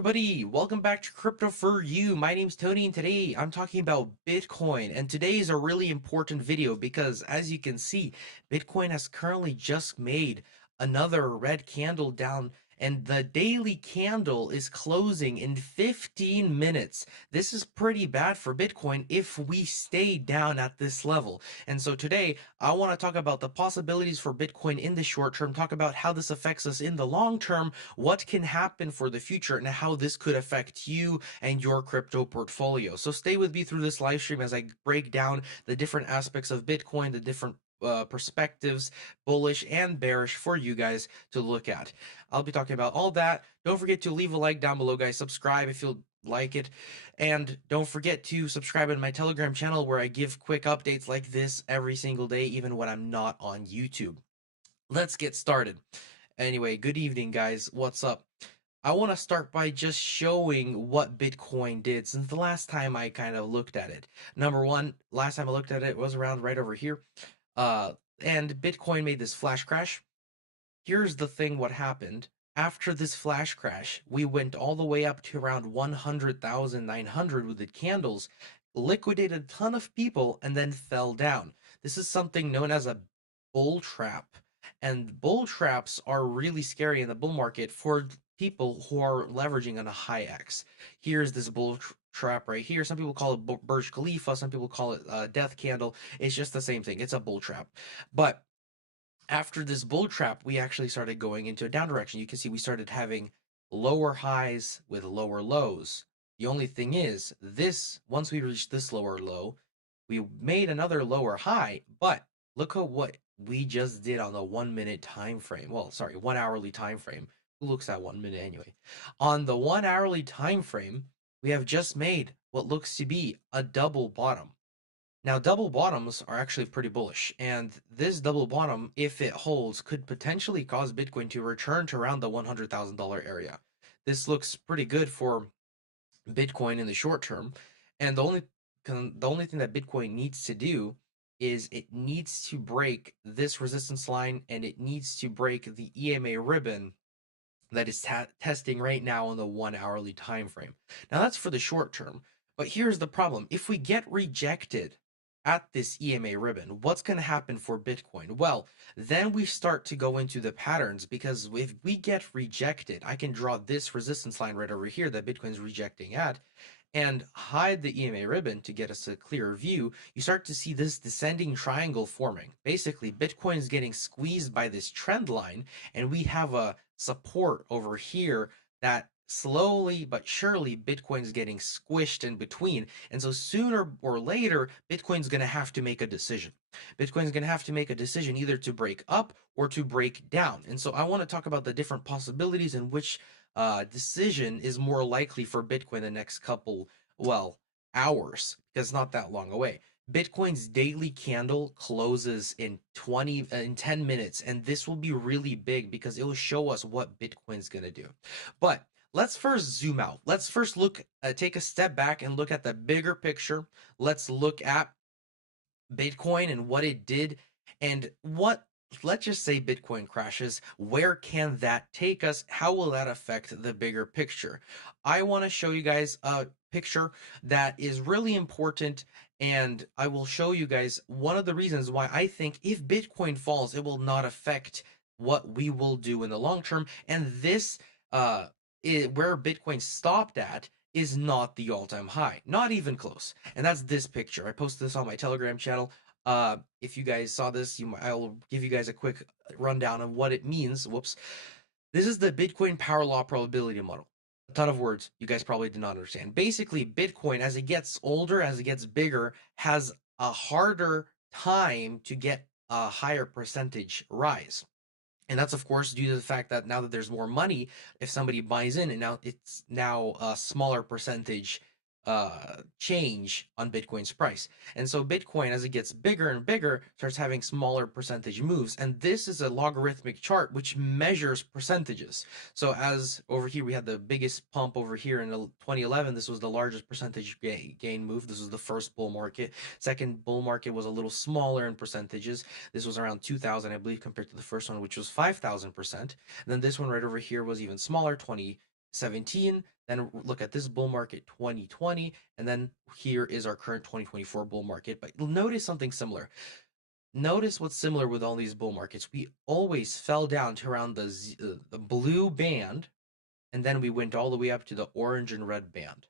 everybody, welcome back to Crypto for You. My name's Tony and today I'm talking about Bitcoin, and today is a really important video because as you can see, Bitcoin has currently just made another red candle down and the daily candle is closing in 15 minutes. This is pretty bad for Bitcoin if we stay down at this level. And so today I want to talk about the possibilities for Bitcoin in the short term, talk about how this affects us in the long term, what can happen for the future, and how this could affect you and your crypto portfolio. So stay with me through this live stream as I break down the different aspects of Bitcoin, the different perspectives, bullish and bearish, for you guys to look at. I'll be talking about all that. Don't forget to leave a like down below, guys. Subscribe if you'll like it. And don't forget to subscribe to my Telegram channel where I give quick updates like this every single day, even when I'm not on YouTube. Let's get started. Anyway, good evening, guys. What's up? I want to start by just showing what Bitcoin did since the last time I kind of looked at it. Number one, last time I looked at it was around right over here. Uh, and Bitcoin made this flash crash. Here's the thing, what happened. After this flash crash, we went all the way up to around 100,900 with the candles, liquidated a ton of people, and then fell down. This is something known as a bull trap. And bull traps are really scary in the bull market for people who are leveraging on a high X. Here's this bull trap right here. Some people call it Burj Khalifa. Some people call it death candle. It's just the same thing. It's a bull trap. But after this bull trap, we actually started going into a down direction. You can see we started having lower highs with lower lows. The only thing is, this once we reached this lower low, we made another lower high, but look at what we just did on the 1 minute time frame. Well, sorry, 1 hourly time frame. Who looks at 1 minute anyway? On the 1 hourly time frame, we have just made what looks to be a double bottom. Now, double bottoms are actually pretty bullish, and this double bottom, if it holds, could potentially cause Bitcoin to return to around the $100,000 area. This looks pretty good for Bitcoin in the short term, and the only thing that Bitcoin needs to do is it needs to break this resistance line, and it needs to break the EMA ribbon that is testing right now on the 1 hourly time frame. Now that's for the short term, but here's the problem. If we get rejected at this EMA ribbon, what's going to happen for Bitcoin? Well, then we start to go into the patterns, because if we get rejected, I can draw this resistance line right over here that Bitcoin's rejecting at, and hide the EMA ribbon to get us a clearer view. You start to see this descending triangle forming. Basically, Bitcoin is getting squeezed by this trend line, and we have a support over here that slowly but surely Bitcoin's getting squished in between. And so sooner or later, Bitcoin's going to have to make a decision. Bitcoin's going to have to make a decision either to break up or to break down. And so I want to talk about the different possibilities in which decision is more likely for Bitcoin the next couple, well, hours, because it's not that long away. Bitcoin's daily candle closes in 10 minutes, and this will be really big because it will show us what Bitcoin's going to do. But let's first zoom out. Let's first look, take a step back and look at the bigger picture. Let's look at Bitcoin and what it did, and what, let's just say Bitcoin crashes, where can that take us? How will that affect the bigger picture? I want to show you guys a picture that is really important, and I will show you guys one of the reasons why I think if Bitcoin falls, it will not affect what we will do in the long term. And this, where Bitcoin stopped at, is not the all-time high, not even close. And that's this picture. I posted this on my Telegram channel. If you guys saw this, I'll give you guys a quick rundown of what it means. Whoops. This is the Bitcoin power law probability model. A ton of words you guys probably did not understand. Basically, Bitcoin, as it gets older, as it gets bigger, has a harder time to get a higher percentage rise. And that's, of course, due to the fact that now that there's more money, if somebody buys in, and now it's now a smaller percentage change on Bitcoin's price. And so Bitcoin, as it gets bigger and bigger, starts having smaller percentage moves. And this is a logarithmic chart which measures percentages. So as over here, we had the biggest pump over here in 2011. This was the largest percentage gain move. This was the first bull market. Second bull market was a little smaller in percentages. This was around 2000, I believe, compared to the first one, which was 5,000%. And then this one right over here was even smaller, 2017. Then look at this bull market 2020, and then here is our current 2024 bull market. But notice something similar. Notice what's similar with all these bull markets. We always fell down to around the blue band, and then we went all the way up to the orange and red band.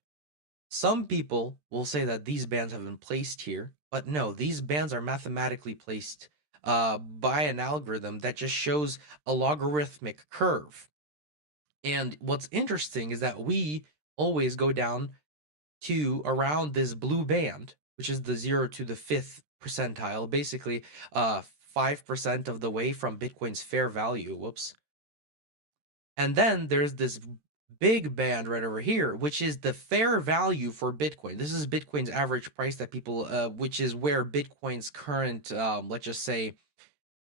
Some people will say that these bands have been placed here, but no, these bands are mathematically placed by an algorithm that just shows a logarithmic curve. And what's interesting is that we always go down to around this blue band, which is the 0 to the 5th percentile, basically 5% of the way from Bitcoin's fair value. Whoops. And then there's this big band right over here, which is the fair value for Bitcoin. This is Bitcoin's average price that people, which is where Bitcoin's current, let's just say,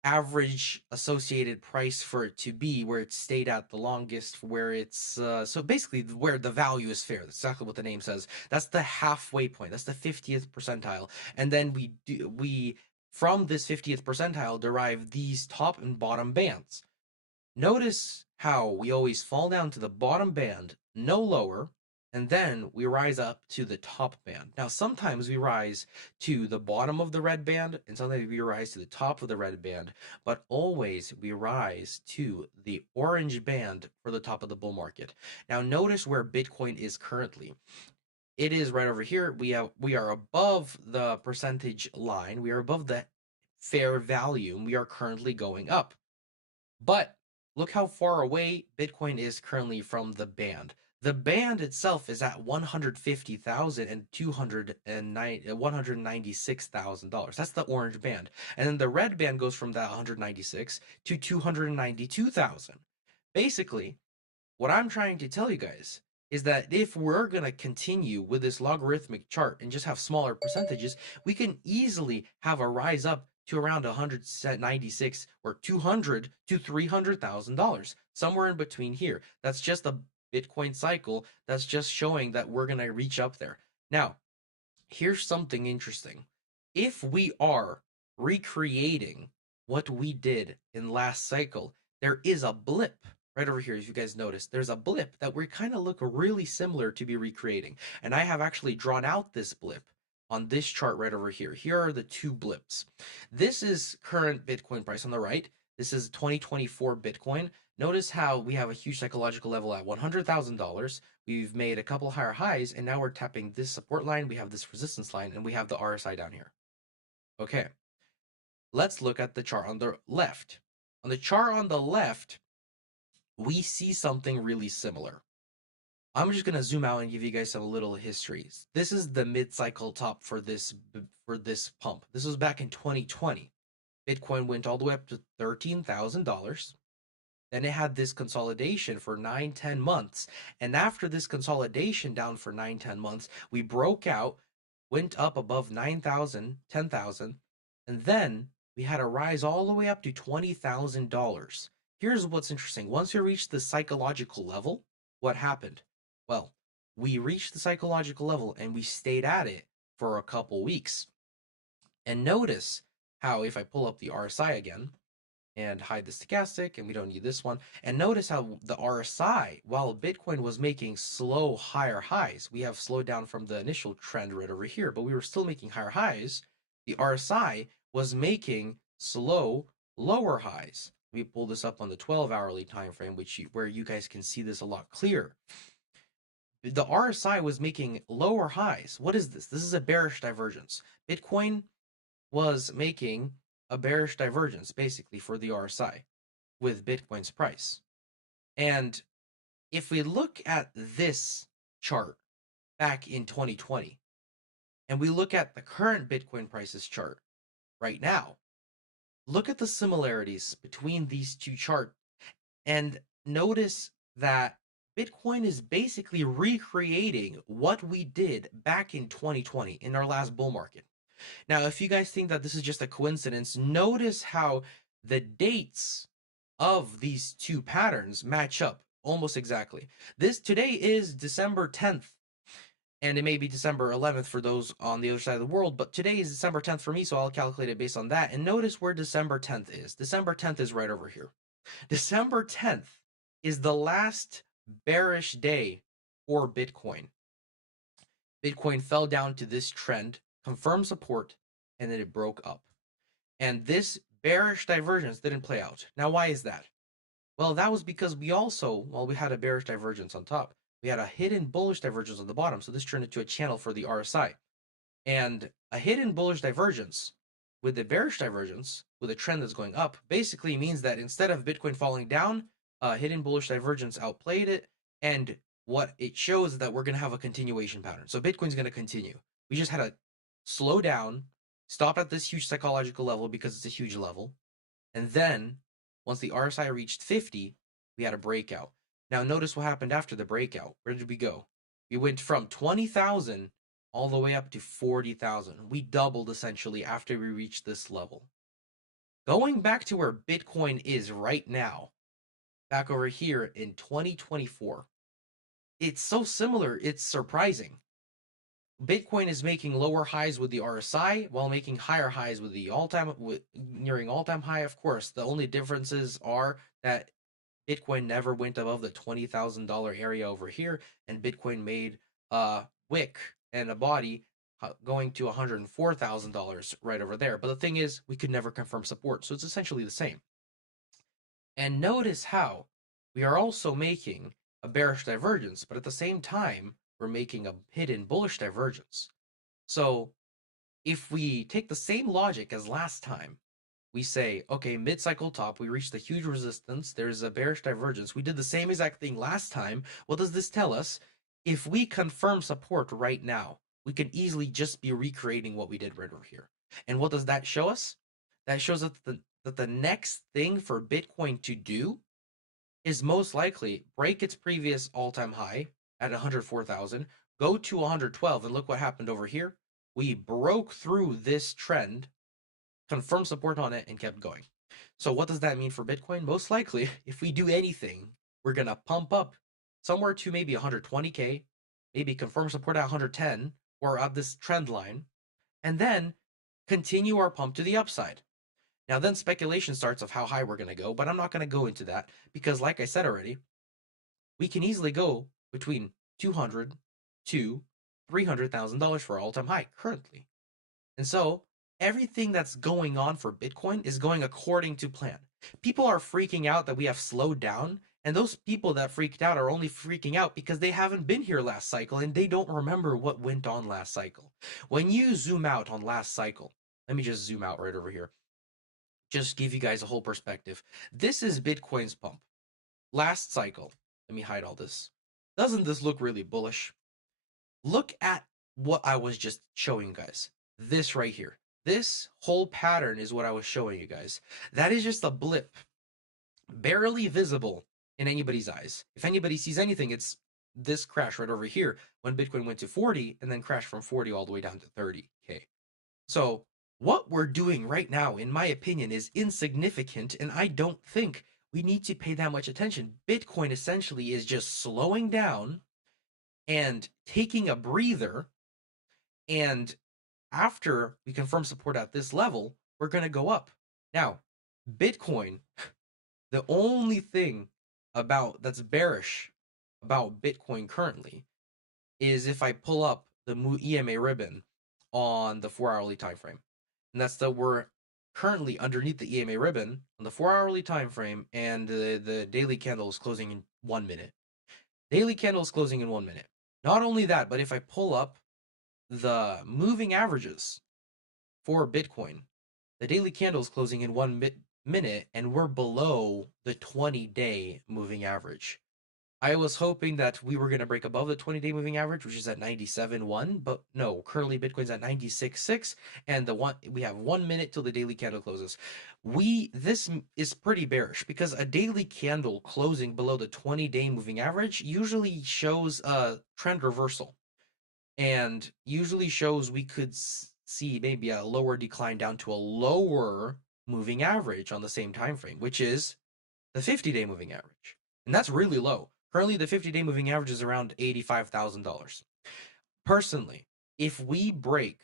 average associated price for it to be, where it stayed at the longest, where it's so basically where the value is fair. That's exactly what the name says. That's the halfway point. That's the 50th percentile. And then we from this 50th percentile derive these top and bottom bands. Notice how we always fall down to the bottom band, no lower, and then we rise up to the top band. Now, sometimes we rise to the bottom of the red band, and sometimes we rise to the top of the red band, but always we rise to the orange band for the top of the bull market. Now, notice where Bitcoin is currently. It is right over here. We are above the percentage line. We are above the fair value, and we are currently going up. But look how far away Bitcoin is currently from the band. The band itself is at $150,000 and $196,000. That's the orange band. And then the red band goes from that 196 to 292,000. Basically, what I'm trying to tell you guys is that if we're going to continue with this logarithmic chart and just have smaller percentages, we can easily have a rise up to around 196 or 200 to $300,000, somewhere in between here. That's just a Bitcoin cycle. That's just showing that we're going to reach up there. Now, here's something interesting. If we are recreating what we did in last cycle, there is a blip right over here. If you guys notice, there's a blip that we kind of look really similar to be recreating. And I have actually drawn out this blip on this chart right over here. Here are the two blips. This is current Bitcoin price on the right. This is 2024 Bitcoin. Notice how we have a huge psychological level at $100,000. We've made a couple higher highs, and now we're tapping this support line. We have this resistance line, and we have the RSI down here. Okay, let's look at the chart on the left. On the chart on the left, we see something really similar. I'm just gonna zoom out and give you guys some little histories. This is the mid-cycle top for this pump. This was back in 2020. Bitcoin went all the way up to $13,000. Then it had this consolidation for 9-10 months. And after this consolidation down for 9-10 months, we broke out, went up above 9,000, 10,000, and then we had a rise all the way up to $20,000. Here's what's interesting. Once we reached the psychological level, what happened? Well, we reached the psychological level and we stayed at it for a couple weeks. And notice how if I pull up the RSI again and hide the stochastic, and we don't need this one, and notice how the RSI, while Bitcoin was making slow higher highs, we have slowed down from the initial trend right over here, but we were still making higher highs. The RSI was making slow lower highs. Let me pull this up on the 12-hourly time frame, where you guys can see this a lot clearer. The RSI was making lower highs. What is this? This is a bearish divergence. Bitcoin was making a bearish divergence basically for the RSI with Bitcoin's price. And if we look at this chart back in 2020 and we look at the current Bitcoin prices chart right now, look at the similarities between these two charts and notice that Bitcoin is basically recreating what we did back in 2020 in our last bull market. Now, if you guys think that this is just a coincidence, notice how the dates of these two patterns match up almost exactly. Today is December 10th, and it may be December 11th for those on the other side of the world, but today is December 10th for me, so I'll calculate it based on that. And notice where December 10th is. December 10th is right over here. December 10th is the last bearish day for Bitcoin. Bitcoin fell down to this trend, confirmed support, and then it broke up. And this bearish divergence didn't play out. Now, why is that? Well, that was because we had a bearish divergence on top, we had a hidden bullish divergence on the bottom. So this turned into a channel for the RSI. And a hidden bullish divergence with the bearish divergence, with a trend that's going up, basically means that instead of Bitcoin falling down, a hidden bullish divergence outplayed it. And what it shows is that we're going to have a continuation pattern. So Bitcoin's going to continue. We just had to slow down, stop at this huge psychological level because it's a huge level. And then once the RSI reached 50, we had a breakout. Now notice what happened after the breakout. Where did we go? We went from 20,000 all the way up to 40,000. We doubled essentially after we reached this level. Going back to where Bitcoin is right now, back over here in 2024, it's so similar, it's surprising. Bitcoin is making lower highs with the RSI while making higher highs with the nearing all-time high. Of course, the only differences are that Bitcoin never went above the $20,000 area over here, and Bitcoin made a wick and a body going to $104,000 right over there. But the thing is, we could never confirm support, so it's essentially the same. And notice how we are also making a bearish divergence, but at the same time, we're making a hidden bullish divergence. So if we take the same logic as last time, we say, okay, mid-cycle top, we reached a huge resistance, there's a bearish divergence. We did the same exact thing last time. What does this tell us? If we confirm support right now, we can easily just be recreating what we did right over here. And what does that show us? That shows us that the next thing for Bitcoin to do is most likely break its previous all-time high at 104,000, go to 112, and look what happened over here. We broke through this trend, confirmed support on it, and kept going. So what does that mean for Bitcoin? Most likely, if we do anything, we're going to pump up somewhere to maybe 120K, maybe confirm support at 110 or at this trend line, and then continue our pump to the upside. Now, then speculation starts of how high we're going to go, but I'm not going to go into that because, like I said already, we can easily go between 200 to $300,000 for all-time high currently. And so everything that's going on for Bitcoin is going according to plan. People are freaking out that we have slowed down, and those people that freaked out are only freaking out because they haven't been here last cycle and they don't remember what went on last cycle. When you zoom out on last cycle, let me just zoom out right over here. Just give you guys a whole perspective. This is Bitcoin's pump. Last cycle, let me hide all this. Doesn't this look really bullish? Look at what I was just showing you guys. This right here. This whole pattern is what I was showing you guys. That is just a blip, barely visible in anybody's eyes. If anybody sees anything, it's this crash right over here when Bitcoin went to 40 and then crashed from 40 all the way down to 30K. So what we're doing right now, in my opinion, is insignificant, and I don't think we need to pay that much attention. Bitcoin essentially is just slowing down and taking a breather, and after we confirm support at this level, we're going to go up. Now, Bitcoin, the only thing about that's bearish about Bitcoin currently is if I pull up the EMA ribbon on the 4-hourly time frame. And that's that we're currently underneath the EMA ribbon on the 4-hourly time frame, and the daily candle is closing in 1 minute. Daily candle is closing in 1 minute. Not only that, but if I pull up the moving averages for Bitcoin, the daily candle is closing in 1 minute, and we're below the 20-day moving average. I was hoping that we were going to break above the 20-day moving average, which is at 97.1, but no, currently Bitcoin's at 96.6, and we have 1 minute till the daily candle closes. This is pretty bearish because a daily candle closing below the 20-day moving average usually shows a trend reversal, and usually shows we could see maybe a lower decline down to a lower moving average on the same time frame, which is the 50-day moving average, and that's really low. Currently, the 50-day moving average is around $85,000. Personally, if we break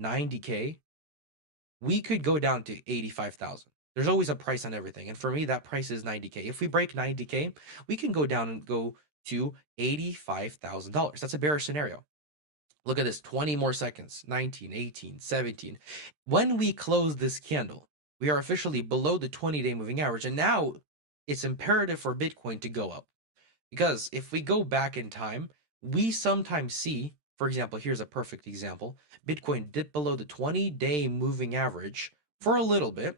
90K, we could go down to 85,000. There's always a price on everything, and for me, that price is 90K. If we break 90K, we can go down and go to $85,000. That's a bearish scenario. Look at this, 20 more seconds, 19, 18, 17. When we close this candle, we are officially below the 20-day moving average, and now it's imperative for Bitcoin to go up. Because if we go back in time, we sometimes see, for example, here's a perfect example, Bitcoin dip below the 20-day moving average for a little bit,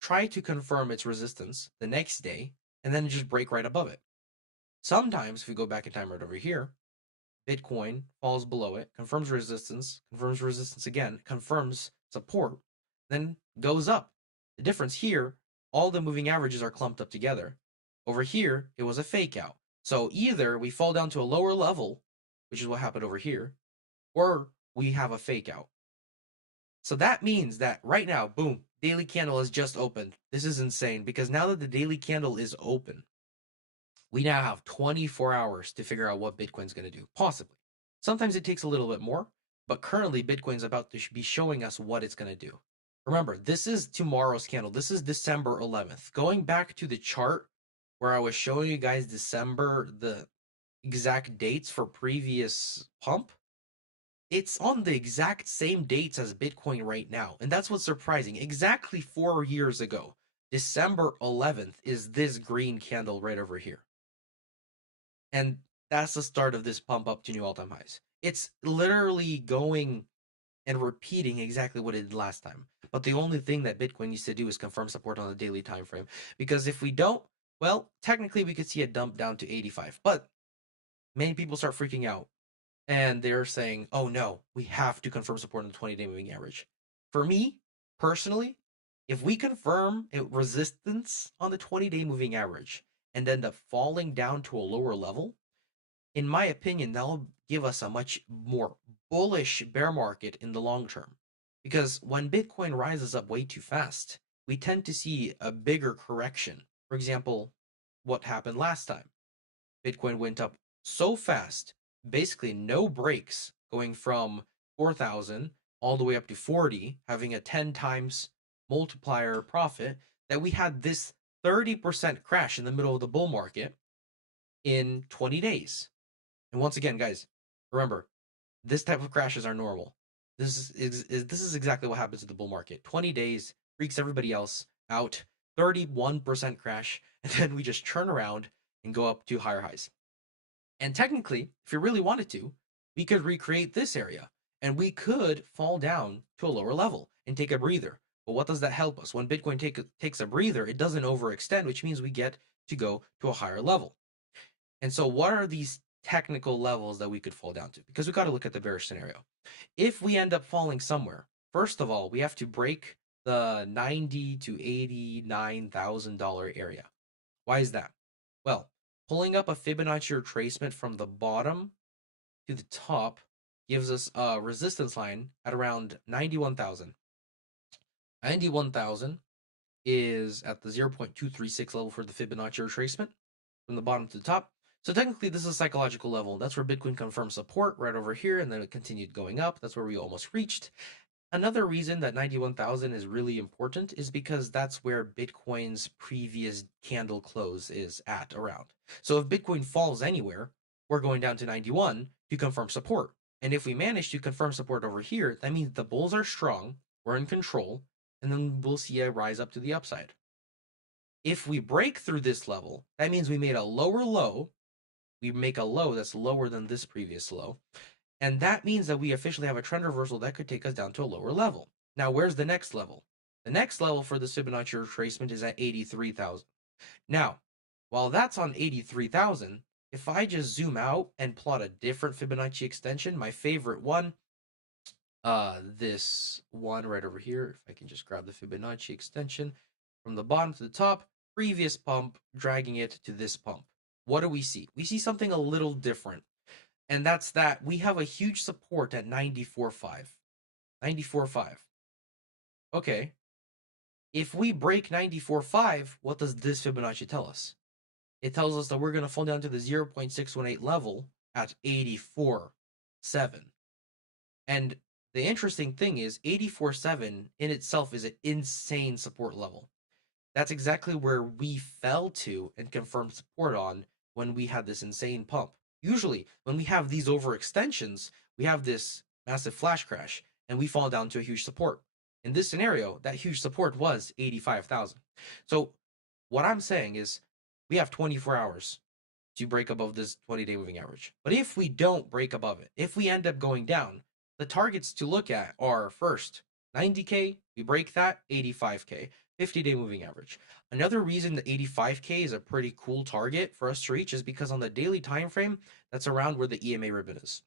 try to confirm its resistance the next day, and then just break right above it. Sometimes, if we go back in time right over here, Bitcoin falls below it, confirms resistance again, confirms support, then goes up. The difference here, all the moving averages are clumped up together. Over here, it was a fake out. So either we fall down to a lower level, which is what happened over here, or we have a fake out. So that means that right now, boom, daily candle has just opened. This is insane because now that the daily candle is open, we now have 24 hours to figure out what Bitcoin's going to do, possibly. Sometimes it takes a little bit more, but currently Bitcoin's about to be showing us what it's going to do. Remember, this is tomorrow's candle. This is December 11th. Going back to the chart where I was showing you guys December, the exact dates for previous pump, it's on the exact same dates as Bitcoin right now. And that's what's surprising. Exactly 4 years ago, December 11th is this green candle right over here. And that's the start of this pump up to new all-time highs. It's literally going and repeating exactly what it did last time. But the only thing that Bitcoin needs to do is confirm support on the daily time frame. Because if we don't, well, technically we could see a dump down to 85. But many people start freaking out. And they're saying, oh no, we have to confirm support on the 20-day moving average. For me, personally, if we confirm resistance on the 20-day moving average and end up falling down to a lower level, in my opinion, that'll give us a much more bullish bear market in the long term. Because when Bitcoin rises up way too fast, we tend to see a bigger correction. For example, what happened last time? Bitcoin went up so fast, basically no breaks, going from 4,000 all the way up to 40, having a 10 times multiplier profit, that we had this 30% crash in the middle of the bull market in 20 days. And once again, guys, remember, this type of crashes are normal. This is exactly what happens to the bull market. 20 days freaks everybody else out, 31% crash, and then we just turn around and go up to higher highs. And technically, if you really wanted to, we could recreate this area and we could fall down to a lower level and take a breather. But what does that help us? When Bitcoin takes a breather, it doesn't overextend, which means we get to go to a higher level. And so what are these technical levels that we could fall down to? Because we got to look at the bearish scenario. If we end up falling somewhere, first of all, we have to break the $90,000 to $89,000 area. Why is that? Well, pulling up a Fibonacci retracement from the bottom to the top gives us a resistance line at around 91,000. 91,000 is at the 0.236 level for the Fibonacci retracement from the bottom to the top. So technically this is a psychological level. That's where Bitcoin confirmed support right over here, and then it continued going up. That's where we almost reached. Another reason that 91,000 is really important is because that's where Bitcoin's previous candle close is at around. So if Bitcoin falls anywhere, we're going down to 91 to confirm support. And if we manage to confirm support over here, that means the bulls are strong, we're in control, and then we'll see a rise up to the upside. If we break through this level, that means we made a lower low. We make a low that's lower than this previous low. And that means that we officially have a trend reversal that could take us down to a lower level. Now, where's the next level? The next level for the Fibonacci retracement is at 83,000. Now, while that's on 83,000, if I just zoom out and plot a different Fibonacci extension, my favorite one, this one right over here, if I can just grab the Fibonacci extension from the bottom to the top, previous pump, dragging it to this pump. What do we see? We see something a little different. And that's that we have a huge support at 94.5. 94.5. Okay. If we break 94.5, what does this Fibonacci tell us? It tells us that we're going to fall down to the 0.618 level at 84.7. And the interesting thing is 84.7 in itself is an insane support level. That's exactly where we fell to and confirmed support on when we had this insane pump. Usually, when we have these overextensions, we have this massive flash crash and we fall down to a huge support. In this scenario, that huge support was 85,000. So, what I'm saying is we have 24 hours to break above this 20-day moving average. But if we don't break above it, if we end up going down, the targets to look at are first 90K, we break that, 85K, 50-day moving average. Another reason the 85K is a pretty cool target for us to reach is because on the daily time frame, that's around where the EMA ribbon is.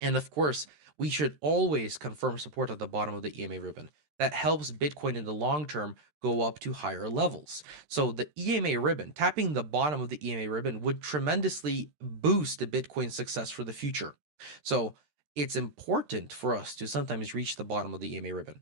And of course, we should always confirm support at the bottom of the EMA ribbon. That helps Bitcoin in the long term go up to higher levels. So the EMA ribbon, tapping the bottom of the EMA ribbon would tremendously boost the Bitcoin success for the future. So it's important for us to sometimes reach the bottom of the EMA ribbon.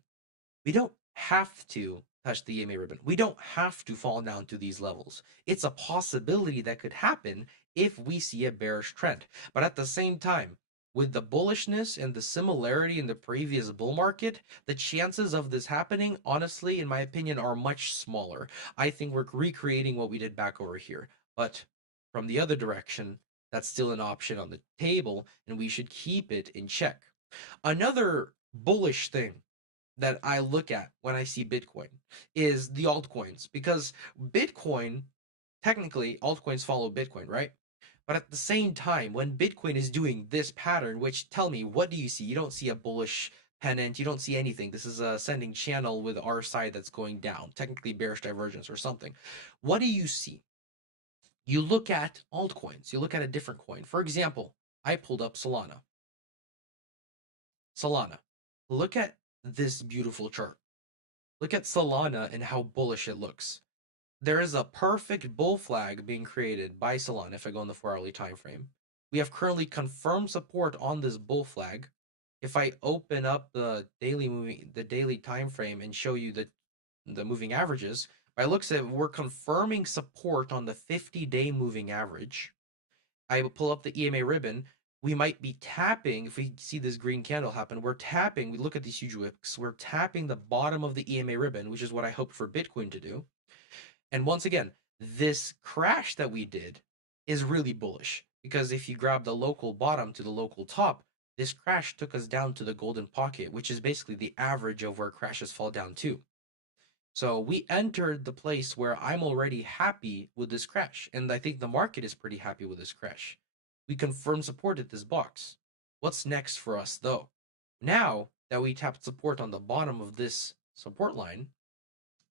We don't have to touch the EMA ribbon. We don't have to fall down to these levels. It's a possibility that could happen if we see a bearish trend. But at the same time, with the bullishness and the similarity in the previous bull market, the chances of this happening, honestly, in my opinion, are much smaller. I think we're recreating what we did back over here. But from the other direction, that's still an option on the table, and we should keep it in check. Another bullish thing that I look at when I see Bitcoin is the altcoins, because Bitcoin, technically, altcoins follow Bitcoin, right? But at the same time, when Bitcoin is doing this pattern, which tell me, what do you see? You don't see a bullish pennant, you don't see anything. This is a ascending channel with our side that's going down, technically bearish divergence or something. What do you see? You look at altcoins, you look at a different coin. For example, I pulled up Solana. Solana. Look at this beautiful chart. Look at Solana and how bullish it looks. There is a perfect bull flag being created by Solana if I go on the 4-hourly time frame. We have currently confirmed support on this bull flag. If I open up the daily time frame and show you the moving averages, by looks at it, we're confirming support on the 50-day moving average. I will pull up the EMA ribbon. We might be tapping, if we see this green candle happen, we're tapping, we look at these huge wicks, we're tapping the bottom of the EMA ribbon, which is what I hoped for Bitcoin to do. And once again, this crash that we did is really bullish, because if you grab the local bottom to the local top, this crash took us down to the golden pocket, which is basically the average of where crashes fall down to. So we entered the place where I'm already happy with this crash, and I think the market is pretty happy with this crash. We confirmed support at this box. What's next for us though? Now that we tapped support on the bottom of this support line,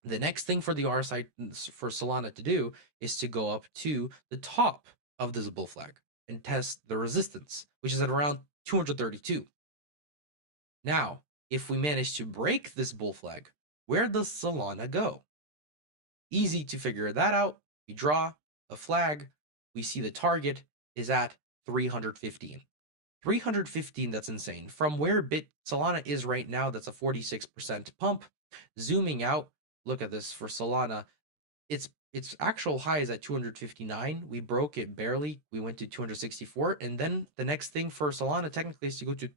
the next thing for the RSI for Solana to do is to go up to the top of this bull flag and test the resistance, which is at around 232. Now, if we manage to break this bull flag, where does Solana go? Easy to figure that out. We draw a flag. We see the target is at 315. 315, that's insane. From where Solana is right now, that's a 46% pump. Zooming out, look at this for Solana. Its actual high is at 259. We broke it barely. We went to 264. And then the next thing for Solana technically is to go to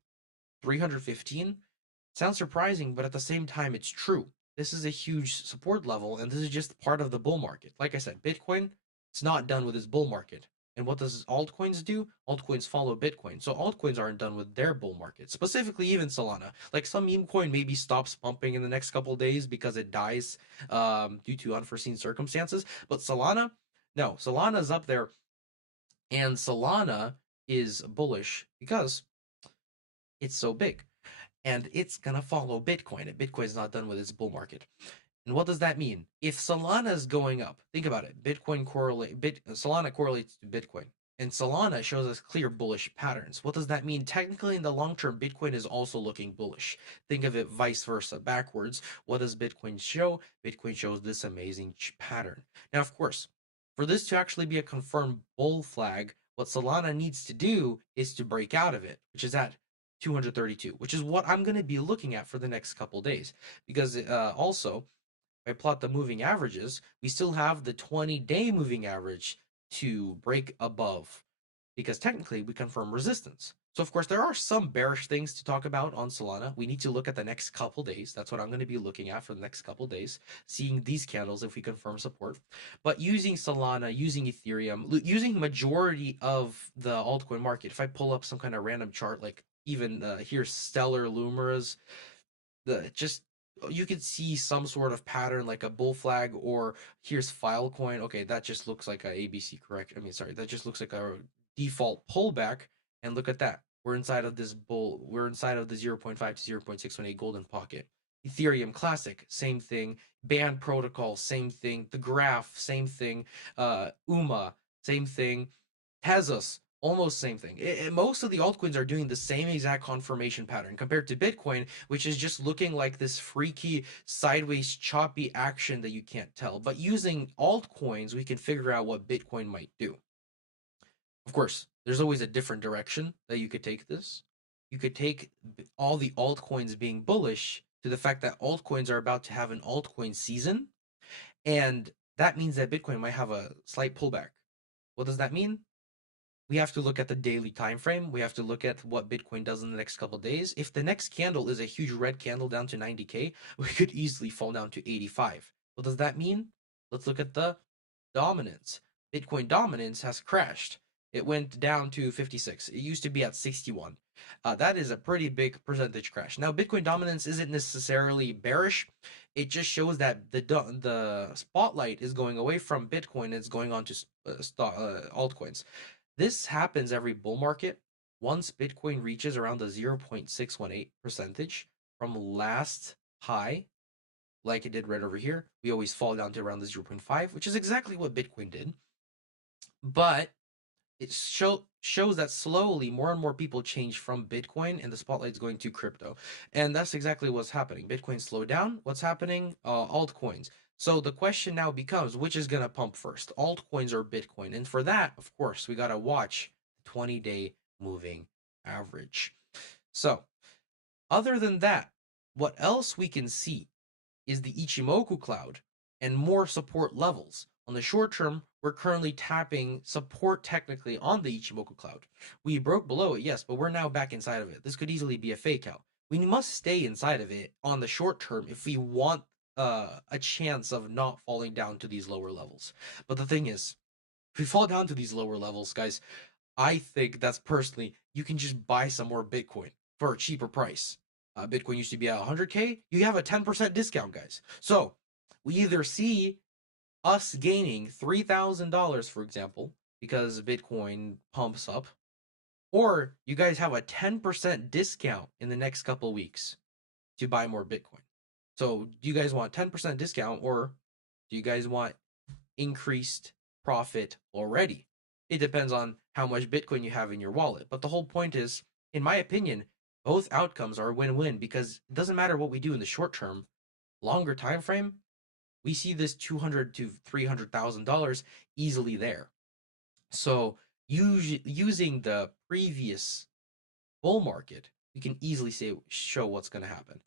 315. Sounds surprising, but at the same time, it's true. This is a huge support level, and this is just part of the bull market. Like I said, Bitcoin, it's not done with its bull market. And what does altcoins do? Altcoins follow Bitcoin. So altcoins aren't done with their bull market, specifically even Solana. Like some meme coin maybe stops pumping in the next couple of days because it dies due to unforeseen circumstances. But Solana, no, Solana is up there, and Solana is bullish because it's so big and it's gonna follow Bitcoin. And Bitcoin's not done with its bull market. And what does that mean? If Solana is going up, think about it. Solana correlates to Bitcoin, and Solana shows us clear bullish patterns. What does that mean? Technically, in the long term, Bitcoin is also looking bullish. Think of it vice versa, backwards. What does Bitcoin show? Bitcoin shows this amazing pattern. Now, of course, for this to actually be a confirmed bull flag, what Solana needs to do is to break out of it, which is at 232, which is what I'm going to be looking at for the next couple days. Because also, if I plot the moving averages, we still have the 20-day moving average to break above, because technically we confirm resistance. So of course there are some bearish things to talk about on Solana. We need to look at the next couple days. That's what I'm going to be looking at for the next couple days, seeing these candles if we confirm support. But using Solana, using Ethereum, using majority of the altcoin market. If I pull up some kind of random chart, like even here's Stellar Lumeras, the just you could see some sort of pattern like a bull flag, or here's Filecoin. Okay, that just looks like a ABC correct. I mean, sorry, that just looks like a default pullback. And look at that. We're inside of this bull. We're inside of the 0.5 to 0.618 golden pocket. Ethereum Classic, same thing. Band Protocol, same thing. The Graph, same thing. UMA, same thing. Tezos, almost same thing. Most of the altcoins are doing the same exact confirmation pattern compared to Bitcoin, which is just looking like this freaky sideways choppy action that you can't tell. But using altcoins, we can figure out what Bitcoin might do. Of course, there's always a different direction that you could take this. You could take all the altcoins being bullish to the fact that altcoins are about to have an altcoin season, and that means that Bitcoin might have a slight pullback. What does that mean? We have to look at the daily time frame. We have to look at what Bitcoin does in the next couple of days. If the next candle is a huge red candle down to 90K, we could easily fall down to 85. What does that mean? Let's look at the dominance. Bitcoin dominance has crashed. It went down to 56. It used to be at 61. That is a pretty big percentage crash. Now, Bitcoin dominance isn't necessarily bearish. It just shows that the spotlight is going away from Bitcoin and it's going on to altcoins. This happens every bull market. Once Bitcoin reaches around the 0.618 percentage from last high, like it did right over here, we always fall down to around the 0.5, which is exactly what Bitcoin did. But it shows that slowly more and more people change from Bitcoin and the spotlight's going to crypto. And that's exactly what's happening. Bitcoin slowed down. What's happening? Altcoins. So the question now becomes, which is going to pump first, altcoins or Bitcoin? And for that, of course, we got to watch the 20-day moving average. So other than that, what else we can see is the Ichimoku cloud and more support levels. On the short term, we're currently tapping support technically on the Ichimoku cloud. We broke below it, yes, but we're now back inside of it. This could easily be a fake out. We must stay inside of it on the short term if we want a chance of not falling down to these lower levels. But the thing is, if we fall down to these lower levels, guys, I think that's personally, you can just buy some more Bitcoin for a cheaper price. Bitcoin used to be at 100K. You have a 10% discount, guys. So we either see us gaining $3,000, for example, because Bitcoin pumps up, or you guys have a 10% discount in the next couple of weeks to buy more Bitcoin. So do you guys want 10% discount, or do you guys want increased profit already? It depends on how much Bitcoin you have in your wallet. But the whole point is, in my opinion, both outcomes are win-win, because it doesn't matter what we do in the short term. Longer time frame, we see this $200,000 to $300,000 easily there. So using the previous bull market, we can easily show what's going to happen.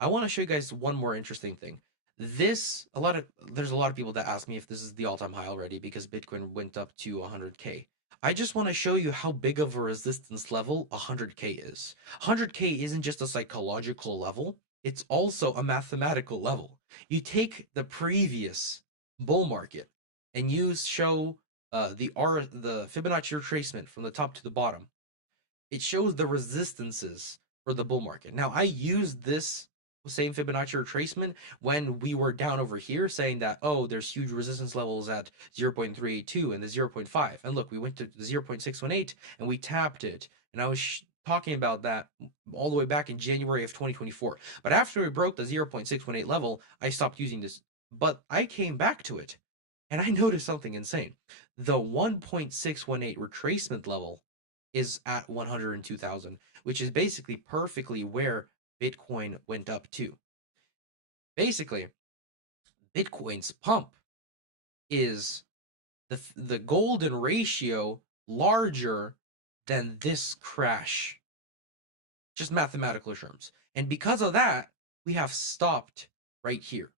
I want to show you guys one more interesting thing. There's a lot of people that ask me if this is the all-time high already because Bitcoin went up to 100K. I just want to show you how big of a resistance level 100K is. 100K isn't just a psychological level, it's also a mathematical level. You take the previous bull market and you show the Fibonacci retracement from the top to the bottom. It shows the resistances for the bull market. Now, I used this same Fibonacci retracement when we were down over here saying that, oh, there's huge resistance levels at 0.382 and the 0.5. And look, we went to the 0.618 and we tapped it. And I was talking about that all the way back in January of 2024. But after we broke the 0.618 level, I stopped using this. But I came back to it and I noticed something insane. The 1.618 retracement level is at 102,000, which is basically perfectly where Bitcoin went up to. Basically, Bitcoin's pump is the golden ratio larger than this crash, just mathematical terms. And because of that, we have stopped right here.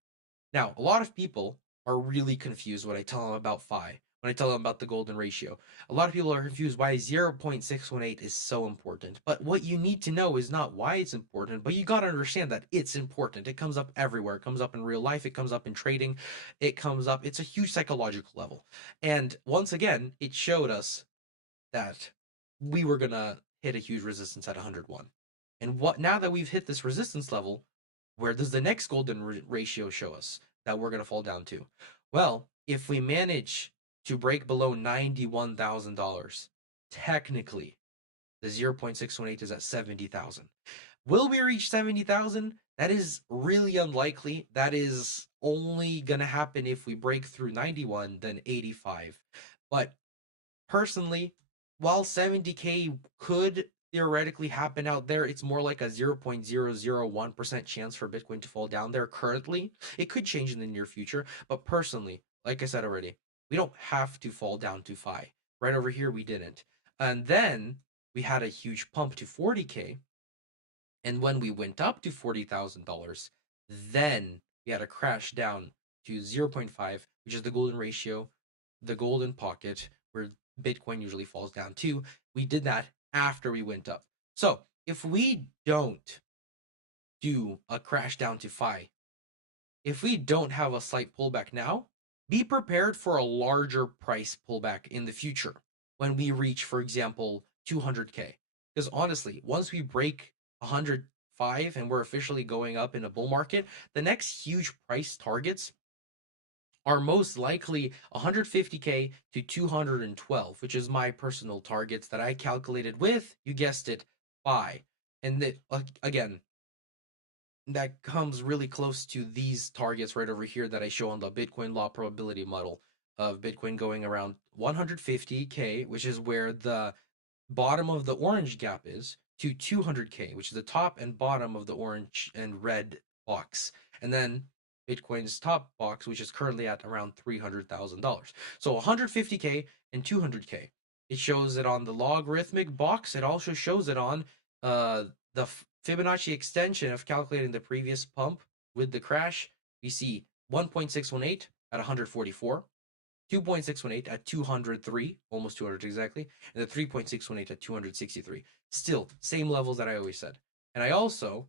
Now, a lot of people are really confused when I tell them about Phi. when I tell them about the golden ratio. A lot of people are confused why 0.618 is so important. But what you need to know is not why it's important, but you got to understand that it's important. It comes up everywhere. It comes up in real life. It comes up in trading. It comes up. It's a huge psychological level. And once again, it showed us that we were going to hit a huge resistance at 101. And what now that we've hit this resistance level, where does the next golden ratio show us that we're going to fall down to? Well, if we manage to break below $91,000, technically the 0.618 is at 70,000. Will we reach 70,000? That is really unlikely. That is only going to happen if we break through 91, then 85. But personally, while 70K could theoretically happen out there, it's more like a 0.001% chance for Bitcoin to fall down there currently. It could change in the near future, but personally, like I said already, we don't have to fall down to Fi. Right over here, we didn't. And then we had a huge pump to 40K. And when we went up to $40,000, then we had a crash down to 0.5, which is the golden ratio, the golden pocket, where Bitcoin usually falls down to. We did that after we went up. So if we don't do a crash down to Fi, if we don't have a slight pullback now, be prepared for a larger price pullback in the future when we reach, for example, 200K. Because honestly, once we break 105 and we're officially going up in a bull market, the next huge price targets are most likely 150K to 212, which is my personal targets that I calculated with, you guessed it, Fi. And that, again, that comes really close to these targets right over here that I show on the Bitcoin law probability model of Bitcoin going around 150K, which is where the bottom of the orange gap is, to 200K, which is the top and bottom of the orange and red box. And then Bitcoin's top box, which is currently at around $300,000. So 150K and 200K. It shows it on the logarithmic box. It also shows it on the Fibonacci extension of calculating the previous pump with the crash. We see 1.618 at 144, 2.618 at 203, almost 200 exactly, and the 3.618 at 263. Still, same levels that I always said. And I also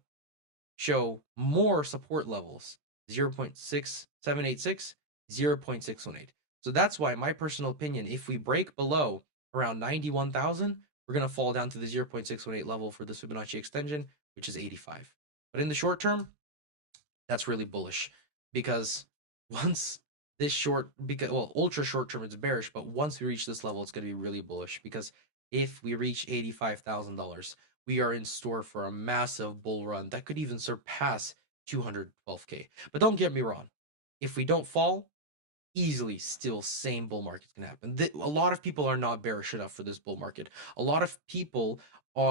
show more support levels, 0.6786, 0.618. So that's why, my personal opinion, if we break below around 91,000, we're going to fall down to the 0.618 level for the Fibonacci extension, which is 85. But in the short term, that's really bullish, because once this short, because, well, ultra short term it's bearish, but once we reach this level, it's going to be really bullish, because if we reach $85,000, we are in store for a massive bull run that could even surpass 212K. But don't get me wrong, if we don't fall, easily still same bull market's gonna happen. A lot of people are not bearish enough for this bull market. A lot of people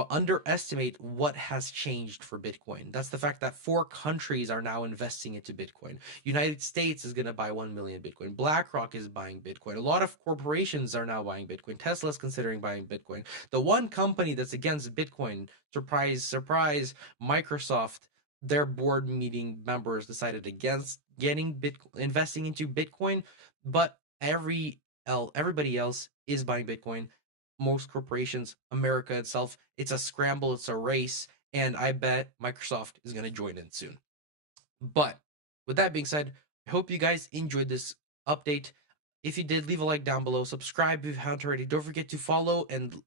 underestimate what has changed for Bitcoin. That's the fact that 4 countries are now investing into Bitcoin. United States is going to buy 1 million Bitcoin. BlackRock is buying Bitcoin. A lot of corporations are now buying Bitcoin. Tesla's considering buying Bitcoin. The one company that's against Bitcoin, surprise, surprise, Microsoft, their board meeting members decided against getting investing into Bitcoin, but everybody else is buying Bitcoin. Most corporations, America itself, it's a scramble, it's a race, and I bet Microsoft is going to join in soon. But with that being said, I hope you guys enjoyed this update. If you did, leave a like down below, subscribe if you haven't already. Don't forget to follow and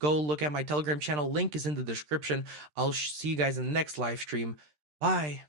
go look at my Telegram channel. Link is in the description. I'll see you guys in the next live stream. Bye.